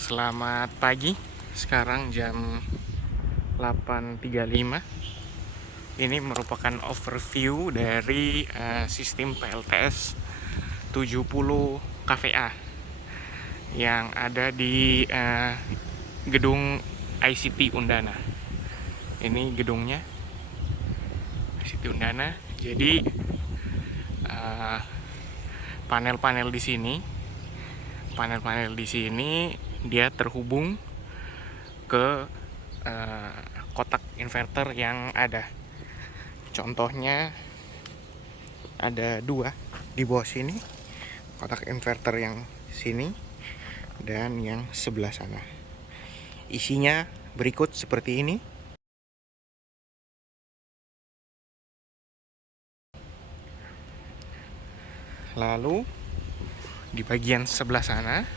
Selamat pagi. Sekarang jam 8.35. Ini merupakan overview dari sistem PLTS 70 kVA yang ada di gedung ICT Undana. Ini gedungnya ICT Undana. Jadi panel-panel di sini dia terhubung ke kotak inverter yang ada. Contohnya ada dua di bawah sini, kotak inverter yang sini dan yang sebelah sana. Isinya berikut seperti ini. Lalu di bagian sebelah sana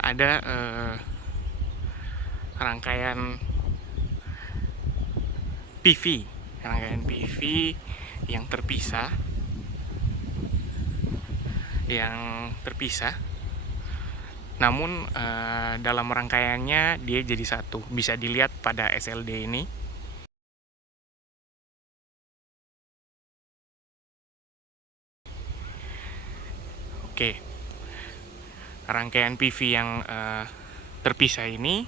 ada rangkaian PV yang terpisah, namun dalam rangkaiannya dia jadi satu. Bisa dilihat pada SLD ini. Oke, rangkaian PV yang terpisah ini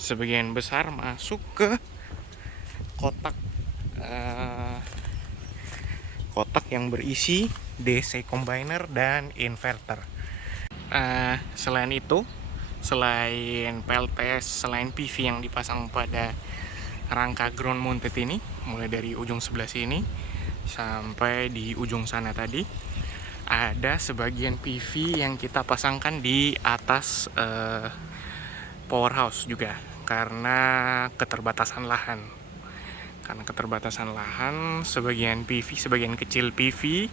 sebagian besar masuk ke kotak yang berisi DC combiner dan inverter. Selain itu, selain PLTS, selain PV yang dipasang pada rangka ground mounted ini, mulai dari ujung sebelah sini sampai di ujung sana tadi, ada sebagian PV yang kita pasangkan di atas powerhouse juga, karena keterbatasan lahan. Sebagian kecil PV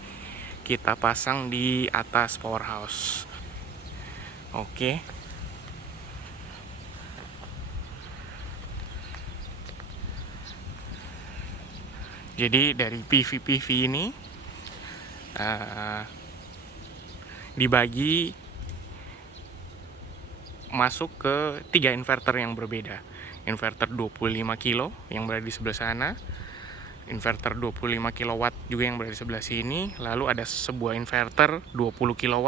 kita pasang di atas powerhouse. Oke. Jadi dari PV ini dibagi masuk ke 3 inverter yang berbeda. Inverter 25 kilo yang berada di sebelah sana, inverter 25 kW juga yang berada di sebelah sini, lalu ada sebuah inverter 20 kW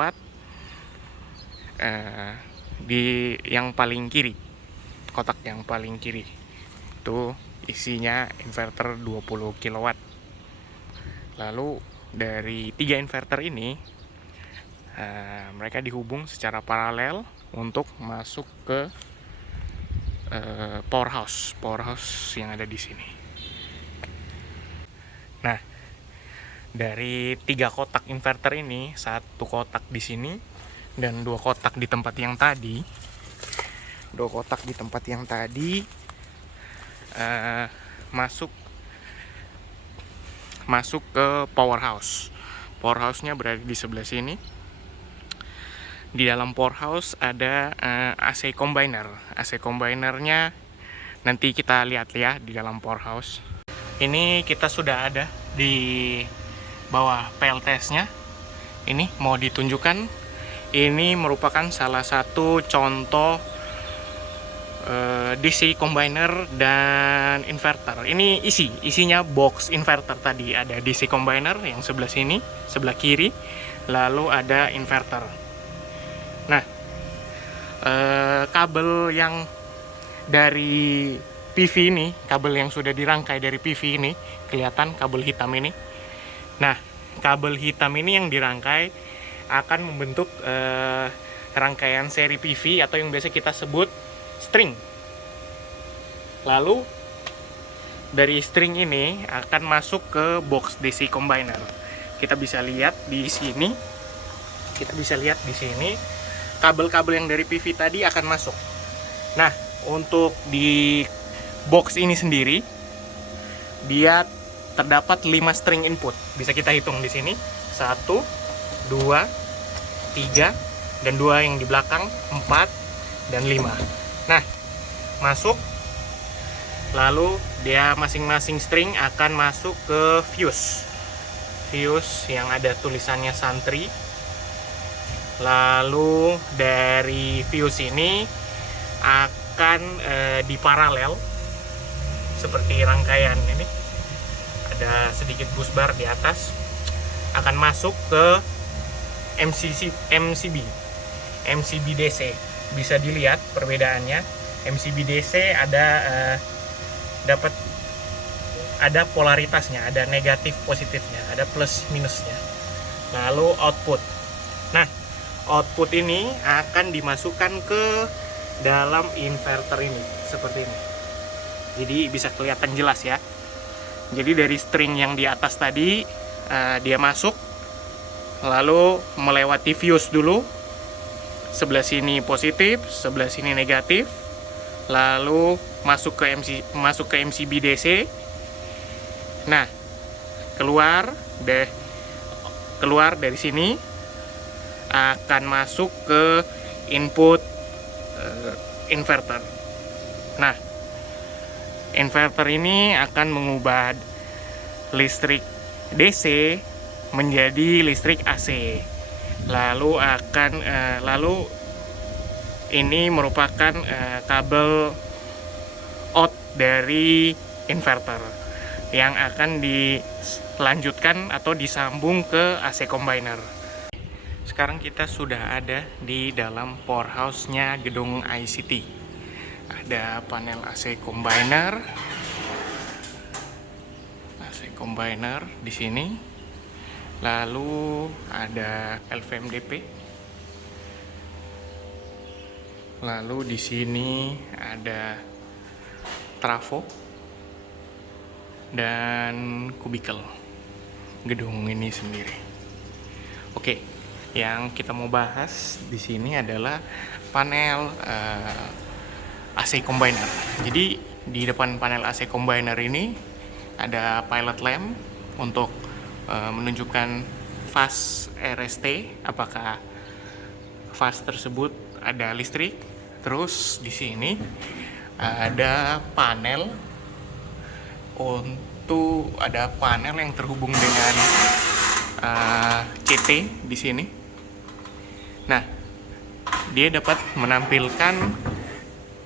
di yang paling kiri, kotak yang paling kiri. Itu isinya inverter 20 kW. Lalu dari 3 inverter ini mereka dihubung secara paralel untuk masuk ke powerhouse yang ada di sini. Nah, dari 3 kotak inverter ini, 1 kotak di sini dan 2 kotak di tempat yang tadi. 2 kotak di tempat yang tadi masuk ke powerhouse. Powerhouse-nya berada di sebelah sini. Di dalam powerhouse ada AC combiner. AC combinernya nanti kita lihat ya di dalam powerhouse. Ini kita sudah ada di bawah PLTS-nya. Ini mau ditunjukkan. Ini merupakan salah satu contoh DC combiner dan inverter. Ini isinya box inverter tadi. Ada DC combiner yang sebelah sini, sebelah kiri, lalu ada inverter. Nah, kabel yang dari PV ini, kabel yang sudah dirangkai dari PV ini, kelihatan kabel hitam ini. Nah, kabel hitam ini yang dirangkai akan membentuk rangkaian seri PV atau yang biasa kita sebut string. Lalu dari string ini akan masuk ke box DC combiner. Kita bisa lihat di sini. Kabel-kabel yang dari PV tadi akan masuk. Nah, untuk di box ini sendiri dia terdapat 5 string input. Bisa kita hitung di sini. 1, 2, 3, dan 2 yang di belakang, 4, dan 5. Nah, masuk. Lalu dia masing-masing string akan masuk ke fuse. fuse yang ada tulisannya Santri. Lalu dari fuse ini akan diparalel seperti rangkaian ini, ada sedikit bus bar di atas, akan masuk ke MCB DC. Bisa dilihat perbedaannya. MCB DC ada polaritasnya, ada negatif positifnya, ada plus minusnya. Lalu output. Nah, output ini akan dimasukkan ke dalam inverter ini seperti ini. Jadi bisa kelihatan jelas ya. Jadi dari string yang di atas tadi dia masuk, lalu melewati fuse dulu. Sebelah sini positif, sebelah sini negatif. Lalu masuk ke MCB DC. Nah, keluar dari sini akan masuk ke input inverter. Nah, inverter ini akan mengubah listrik DC menjadi listrik AC. Lalu ini merupakan kabel out dari inverter yang akan dilanjutkan atau disambung ke AC combiner. Sekarang kita sudah ada di dalam powerhouse-nya gedung ICT. Ada panel AC combiner di sini. Lalu ada LVMDP. Lalu di sini ada trafo dan kubikel gedung ini sendiri. Oke, yang kita mau bahas di sini adalah panel AC combiner. Jadi di depan panel AC combiner ini ada pilot lamp untuk menunjukkan fase RST, apakah fase tersebut ada listrik. Terus di sini ada panel yang terhubung dengan CT di sini. Nah, dia dapat menampilkan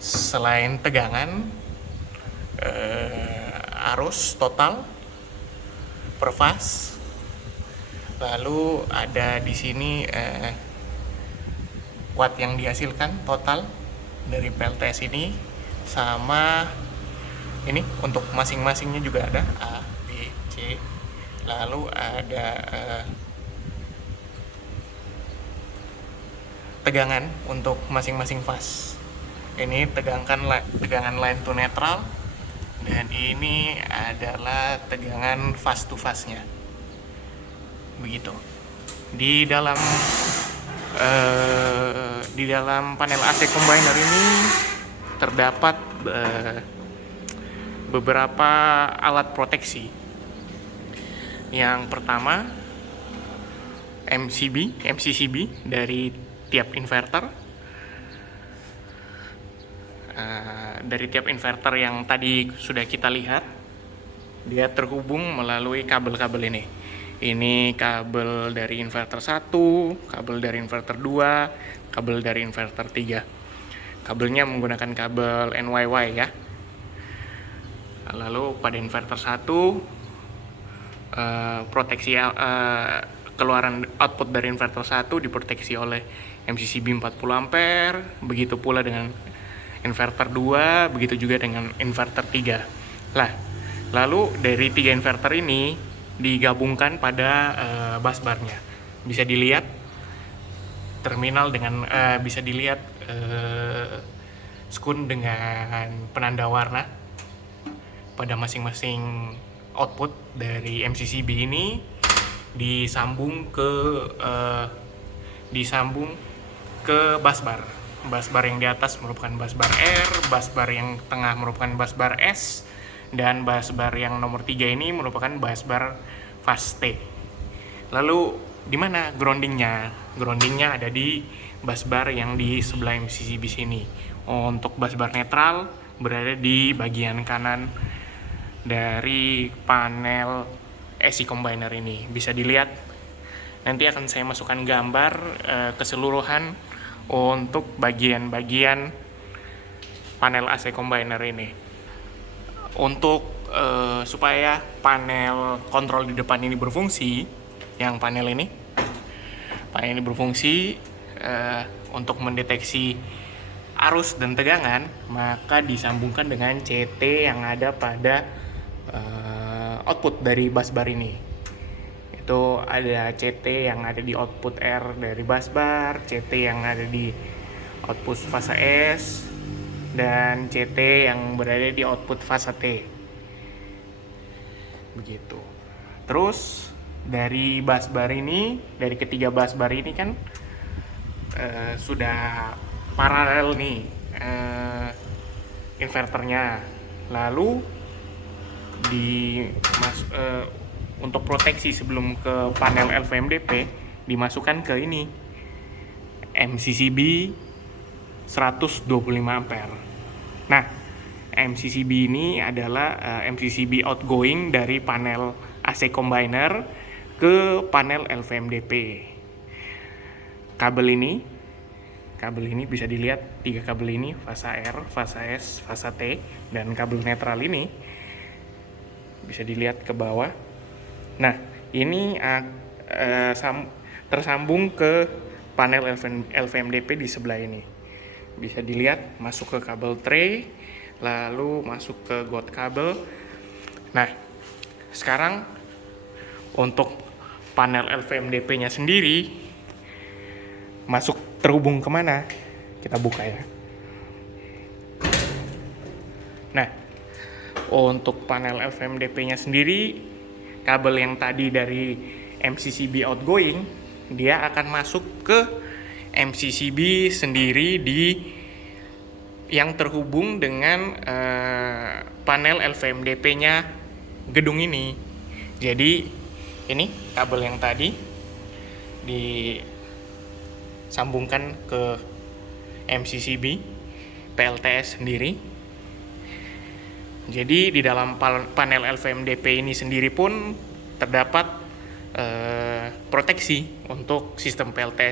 selain tegangan, arus total per fase. Lalu ada di sini watt yang dihasilkan total dari PLTS ini, sama ini untuk masing-masingnya juga ada A, B, C. Lalu ada tegangan untuk masing-masing fase. Ini tegangan line to neutral, dan ini adalah tegangan fase to fase-nya. Begitu. Di dalam panel AC combiner ini terdapat beberapa alat proteksi. Yang pertama, MCCB dari tiap inverter. Dari tiap inverter yang tadi sudah kita lihat, dia terhubung melalui kabel-kabel ini. Ini kabel dari inverter 1, kabel dari inverter 2, kabel dari inverter 3. Kabelnya menggunakan kabel NYY ya. Lalu pada inverter 1, proteksi keluaran output dari inverter 1 diproteksi oleh MCCB 40 ampere, begitu pula dengan inverter 2, begitu juga dengan inverter 3. Lalu dari 3 inverter ini digabungkan pada busbarnya. Bisa dilihat terminal dengan bisa dilihat skun dengan penanda warna pada masing-masing output dari MCCB ini disambung ke busbar. Busbar yang di atas merupakan busbar R, busbar yang tengah merupakan busbar S, dan busbar yang nomor 3 ini merupakan busbar fase T. Lalu di mana groundingnya? Groundingnya ada di busbar yang di sebelah MCCB sini. Untuk busbar netral berada di bagian kanan dari panel AC combiner ini. Bisa dilihat, nanti akan saya masukkan gambar keseluruhan untuk bagian-bagian panel AC combiner ini. Untuk supaya panel kontrol di depan ini berfungsi, yang panel ini berfungsi untuk mendeteksi arus dan tegangan, maka disambungkan dengan CT yang ada pada output dari busbar ini. Itu ada CT yang ada di output R dari busbar, CT yang ada di output fase S, dan CT yang berada di output fase T. Begitu. Terus dari busbar ini, dari ketiga busbar ini kan sudah paralel nih inverternya. Lalu untuk proteksi sebelum ke panel LVMDP dimasukkan ke ini MCCB 125 ampere. Nah, MCCB ini adalah MCCB outgoing dari panel AC combiner ke panel LVMDP. Kabel ini bisa dilihat, 3 kabel ini, fase R, fase S, fase T, dan kabel netral ini bisa dilihat ke bawah. Nah, ini tersambung ke panel LVMDP di sebelah ini. Bisa dilihat masuk ke kabel tray, lalu masuk ke got kabel. Nah, sekarang untuk panel LVMDP-nya sendiri masuk terhubung kemana? Kita buka ya. Nah, untuk panel LVMDP-nya sendiri, kabel yang tadi dari MCCB outgoing, dia akan masuk ke MCCB sendiri yang terhubung dengan panel LVMDP-nya gedung ini. Jadi ini kabel yang tadi disambungkan ke MCCB PLTS sendiri. Jadi di dalam panel LVMDP ini sendiri pun terdapat proteksi untuk sistem PLTS